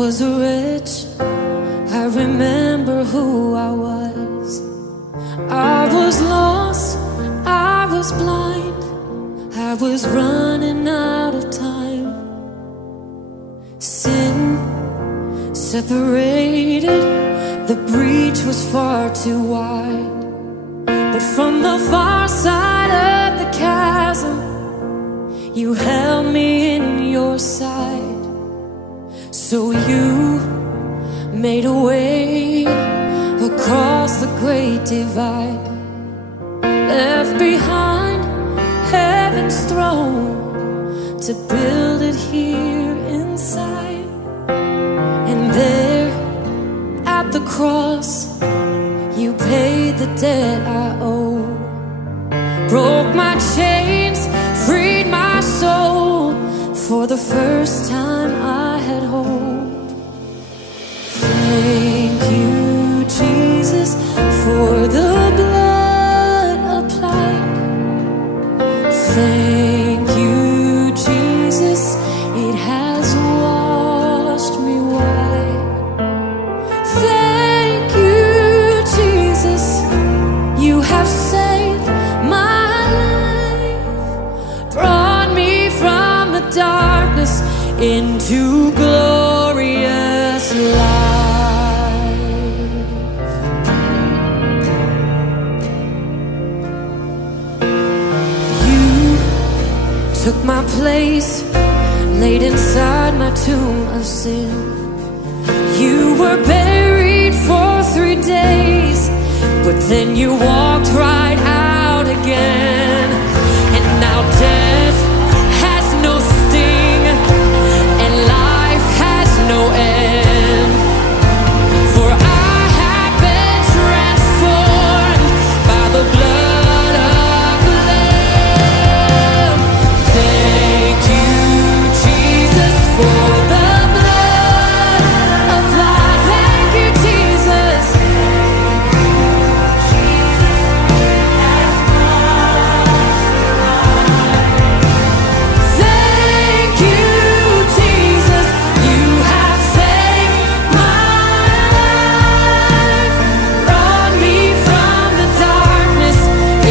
was rich, I remember who I was. I was lost, I was blind, I was running out of time. Sin separated, the breach was far too wide. But from the far side of the chasm, you held me in your side. So you made a way across the great divide, left behind heaven's throne to build it here inside. And there at the cross, you paid the debt I owe, broke my chains, freed my soul. For the first time I had hope. Thank you, Jesus, for the blood applied. Thank you, Jesus, it has washed me white. Thank you, Jesus, you have saved my life, brought me from the darkness into glorious light. You took my place, laid inside my tomb of sin. You were buried for 3 days, but then you walked right out again. And now death has no sting, and life has no end. For I have been transformed by the blood of the Lamb. Thank you, Jesus, for the blood applied. Thank you, Jesus. Thank you, Jesus, you have saved my life, brought me from the darkness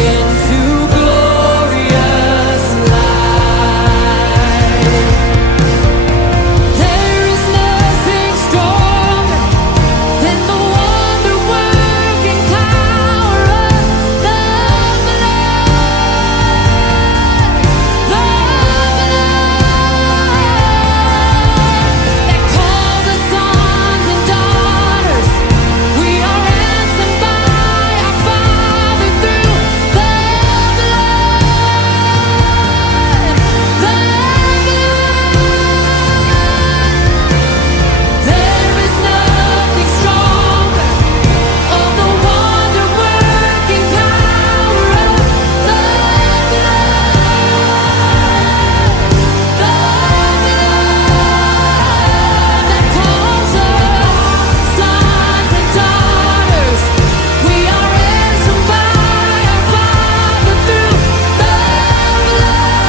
into glorious light. There is nothing stronger than the wonder-working power of the that calls us sons and daughters. We are ransomed by our Father through the blood. There is nothing stronger of the wonder-working power of the that calls us sons and daughters. We are ransomed by our Father through the blood.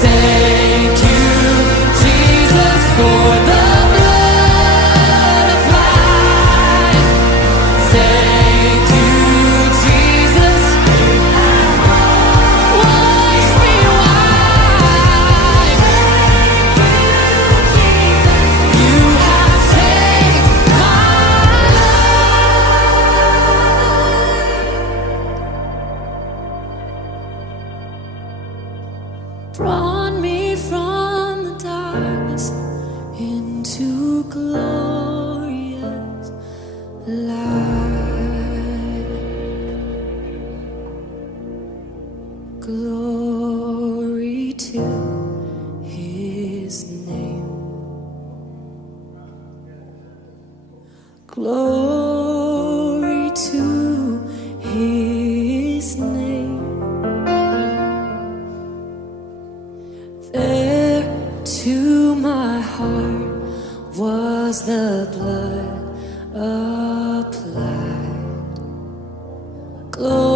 Thank you, Jesus, for the blood applied. Thank you, Jesus, wash me white. You have saved my life, brought me from the darkness into glorious light. Glory to his name. Glory to his name. There to my heart was the blood applied. Glory